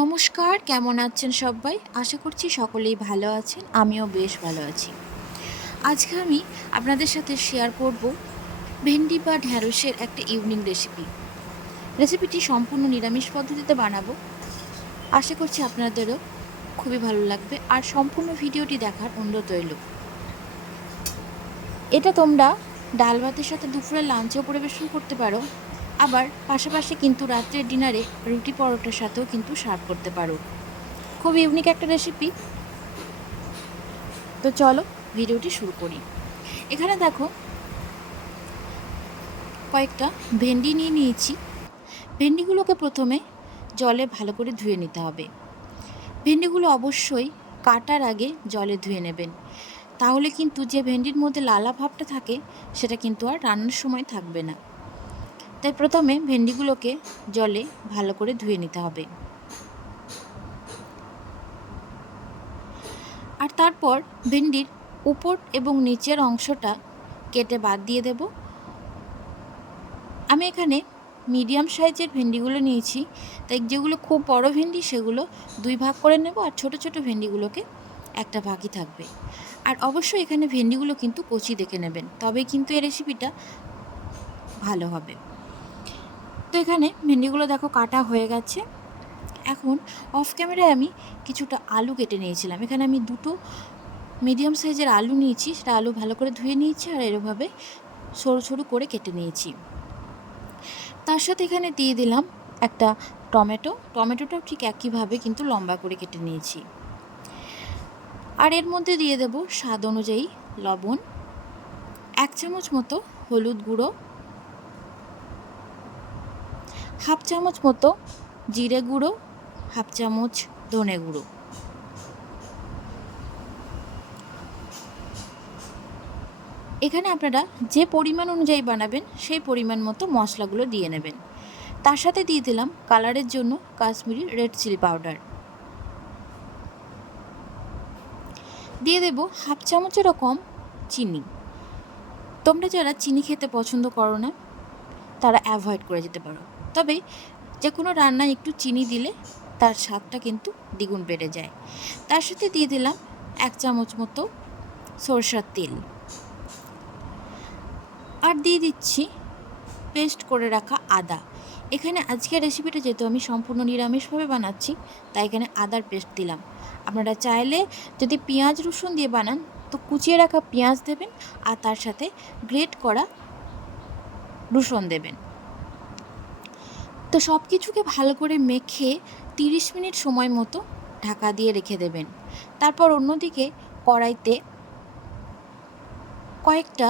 নমস্কার, কেমন আছেন সবাই? আশা করছি সকলেই ভালো আছেন, আমিও বেশ ভালো আছি। আজকে আমি আপনাদের সাথে শেয়ার করব ভেন্ডি বা ঢ্যাঁড়সের একটা ইউনিক রেসিপি রেসিপিটি সম্পূর্ণ নিরামিষ পদ্ধতিতে বানাবো। আশা করছি আপনাদেরও খুবই ভালো লাগবে, আর সম্পূর্ণ ভিডিওটি দেখার অনুরোধ রইল। এটা তোমরা ডাল ভাতের সাথে দুপুরে লাঞ্চেও পরিবেশন করতে পারো। আবার পাশাপাশি কিন্তু রাত্রের ডিনারে রুটি পরোটার সাথেও কিন্তু সার্ভ করতে পারো। খুব ইউনিক একটা রেসিপি তো চলো ভিডিওটি শুরু করি। এখানে দেখো কয়েকটা ভেন্ডি নিয়ে নিয়েছি। ভেন্ডিগুলোকে প্রথমে জলে ভালো করে ধুয়ে নিতে হবে। ভেন্ডিগুলো অবশ্যই কাটার আগে জলে ধুয়ে নেবেন। তাহলে কিন্তু যে ভেন্ডির মধ্যে লালা ভাবটা থাকে, সেটা কিন্তু আর রান্নার সময় থাকবে না। তাই প্রথমে ভেন্ডিগুলোকে জলে ভালো করে ধুয়ে নিতে হবে। আর তারপর ভেন্ডির উপর এবং নিচের অংশটা কেটে বাদ দিয়ে দেব। আমি এখানে মিডিয়াম সাইজের ভেন্ডিগুলো নিয়েছি, তাই যেগুলো খুব বড় ভেন্ডি সেগুলো দুই ভাগ করে নেব আর ছোট ছোট ভেন্ডিগুলোকে একটা ভাগই থাকবে। আর অবশ্যই এখানে ভেন্ডিগুলো কিন্তু কচি দেখে নেবেন তবে কিন্তু এই রেসিপিটা ভালো হবে। তো এখানে ভেন্ডিগুলো দেখো কাটা হয়ে গেছে। এখন অফ ক্যামেরায় আমি কিছুটা আলু কেটে নিয়েছিলাম। এখানে আমি দুটো মিডিয়াম সাইজের আলু নিয়েছি, সেটা আলু ভালো করে ধুয়ে নিয়েছি আর এরভাবে সরু সরু করে কেটে নিয়েছি। তার সাথে এখানে দিয়ে দিলাম একটা টমেটো। টমেটোটাও ঠিক একইভাবে কিন্তু লম্বা করে কেটে নিয়েছি। আর এর মধ্যে দিয়ে দেব স্বাদ অনুযায়ী লবণ, এক চামচ মতো হলুদ গুঁড়ো হাফ চামচ মতো জিরে গুঁড়ো, হাফ চামচ ধনে গুঁড়ো। এখানে আপনারা যে পরিমাণ অনুযায়ী বানাবেন, সেই পরিমাণ মতো মশলাগুলো দিয়ে নেবেন। তার সাথে দিয়ে দিলাম কালারের জন্য কাশ্মীরি রেড চিলি পাউডার। দিয়ে দেব হাফ চামচেরও কম চিনি। তোমরা যারা চিনি খেতে পছন্দ করো না, তারা অ্যাভয়েড করে যেতে পারো। তবে যে কোনো রান্নায় একটু চিনি দিলে তার স্বাদটা কিন্তু দ্বিগুণ বেড়ে যায়। তার সাথে দিয়ে দিলাম এক চামচ মতো সরষার তেল। আর দিয়ে দিচ্ছি পেস্ট করে রাখা আদা। এখানে আজকের রেসিপিটা যেহেতু আমি সম্পূর্ণ নিরামিষভাবে বানাচ্ছি, তাই এখানে আদার পেস্ট দিলাম। আপনারা চাইলে যদি পেঁয়াজ রসুন দিয়ে বানান, তো কুচিয়ে রাখা পেঁয়াজ দেবেন আর তার সাথে গ্রেট করা রসুন দেবেন। তো সব কিছুকে ভালো করে মেখে তিরিশ মিনিট সময় মতো ঢাকা দিয়ে রেখে দেবেন। তারপর অন্যদিকে কড়াইতে কয়েকটা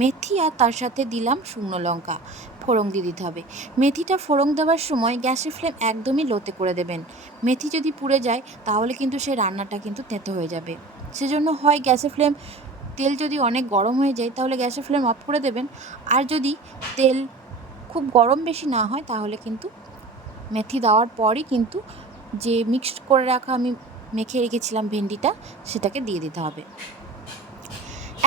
মেথি আর তার সাথে দিলাম শুকনো লঙ্কা ফোড়ং দিয়ে দিতে হবে। মেথিটা ফোড়ং দেওয়ার সময় গ্যাসের ফ্লেম একদমই লোতে করে দেবেন। মেথি যদি পুড়ে যায়, তাহলে কিন্তু সেই রান্নাটা কিন্তু তেঁতো হয়ে যাবে। সেজন্য হয় গ্যাসের ফ্লেম, তেল যদি অনেক গরম হয়ে যায়, তাহলে গ্যাসের ফ্লেম অফ করে দেবেন। আর যদি তেল খুব গরম বেশি না হয়, তাহলে কিন্তু মেথি দেওয়ার পরই কিন্তু যে মিক্সড করে রাখা আমি মেখে রেখেছিলাম ভেন্ডিটা, সেটাকে দিয়ে দিতে হবে।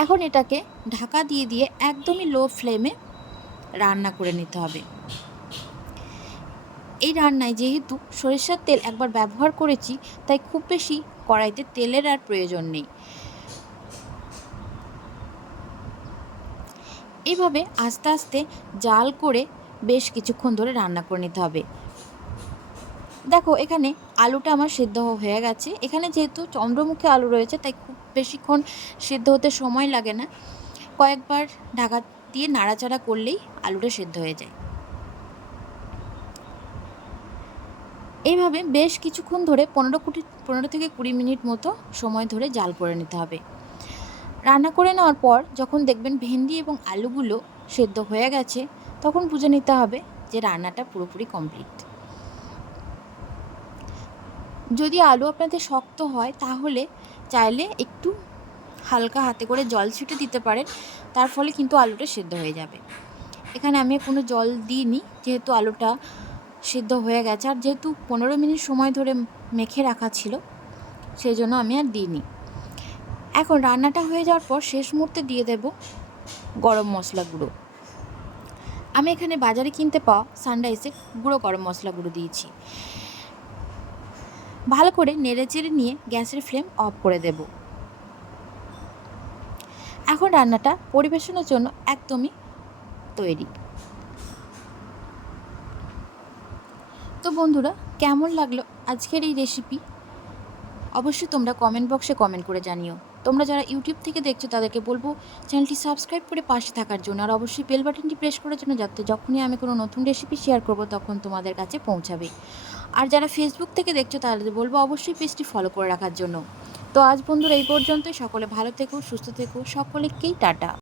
এখন এটাকে ঢাকা দিয়ে দিয়ে একদমই লো ফ্লেমে রান্না করে নিতে হবে। এই রান্নায় যেহেতু সরিষার তেল একবার ব্যবহার করেছি, তাই খুব বেশি কড়াইতে তেলের আর প্রয়োজন নেই। এইভাবে আস্তে আস্তে জাল করে বেশ কিছুক্ষণ ধরে রান্না করে নিতে হবে। দেখো, এখানে আলুটা আমার সেদ্ধ হয়ে গেছে। এখানে যেহেতু চন্দ্রমুখী আলু রয়েছে, তাই খুব বেশিক্ষণ সেদ্ধ হতে সময় লাগে না। কয়েকবার ঢাকা দিয়ে নাড়াচাড়া করলেই আলুটা সেদ্ধ হয়ে যায়। এইভাবে বেশ কিছুক্ষণ ধরে পনেরো কুড়ি পনেরো থেকে কুড়ি মিনিট মতো সময় ধরে জাল করে নিতে হবে। রান্না করে নেওয়ার পর যখন দেখবেন ভেন্ডি এবং আলুগুলো সেদ্ধ হয়ে গেছে, তখন বুঝে নিতে হবে যে রান্নাটা পুরোপুরি কমপ্লিট যদি আলু আপনাদের শক্ত হয়, তাহলে চাইলে একটু হালকা হাতে করে জল ছিটে দিতে পারেন, তার ফলে কিন্তু আলুটা সেদ্ধ হয়ে যাবে। এখানে আমি কোনো জল দিইনি, যেহেতু আলুটা সেদ্ধ হয়ে গেছে, আর যেহেতু পনেরো মিনিট সময় ধরে মেখে রাখা ছিল, সেই জন্য আমি আর দিইনি। এখন রান্নাটা হয়ে যাওয়ার পর শেষ মুহূর্তে দিয়ে দেব গরম মশলা গুঁড়ো। আমি এখানে বাজারে কিনতে পাওয়া সানরাইসের গুঁড়ো গরম মশলা গুঁড়ো দিয়েছি। ভালো করে নেড়ে চেড়ে নিয়ে গ্যাসের ফ্লেম অফ করে দেব। এখন রান্নাটা পরিবেশনের জন্য একদমই তৈরি। তো বন্ধুরা, কেমন লাগল আজকের এই রেসিপি অবশ্যই তোমরা কমেন্ট বক্সে কমেন্ট করে জানিও। তোমরা যারা ইউটিউব থেকে দেখছ, তাদেরকে বলব চ্যানেলটি সাবস্ক্রাইব করে পাশে থাকার জন্য আর অবশ্যই বেল বাটনটি প্রেস করার জন্য যাতে যখনই আমি কোনো নতুন রেসিপি শেয়ার করব, তখন তোমাদের কাছে পৌঁছাবে। আর যারা ফেসবুক থেকে দেখছ, তাদের বলব অবশ্যই পেজটি ফলো করে রাখার জন্য। তো আজ বন্ধুরা এই পর্যন্তই। সকলে ভালো থেকো, সুস্থ থেকো। সকলেকেই টাটা।